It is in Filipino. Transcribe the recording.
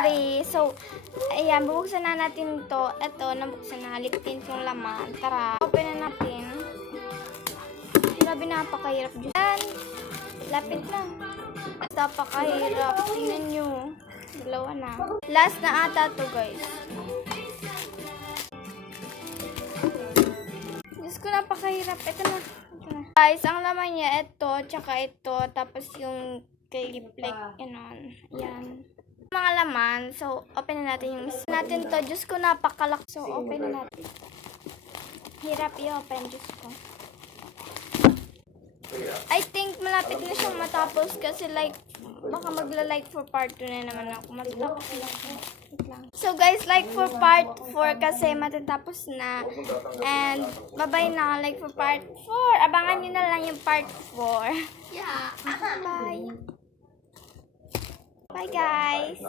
3. So, ayan, bubuksan na natin to. Ito, nabuksan na. Liptins yung laman. Tara, open na natin. Grabe, napakahirap. Yan. Lapit na. Napakahirap. Tingnan nyo. Dalawa na. Last na ata to, guys. Diyos ko, napakahirap. Ito na. Guys, ang laman niya, ito, tsaka ito. Tapos yung clip like, ganon. Yan. Mga laman. So, open na natin yung isa natin to. Diyos ko, napakalak. So, open na natin. Hirap i-open, Diyos ko. I think malapit na siyang matapos kasi like, baka magla-like for part 2 na naman ako. Matatapos lang. So guys, like for part 4 kasi matatapos na. And bye-bye na. Like for part 4. Abangan nyo na lang yung part 4. Yeah. Bye. Bye guys.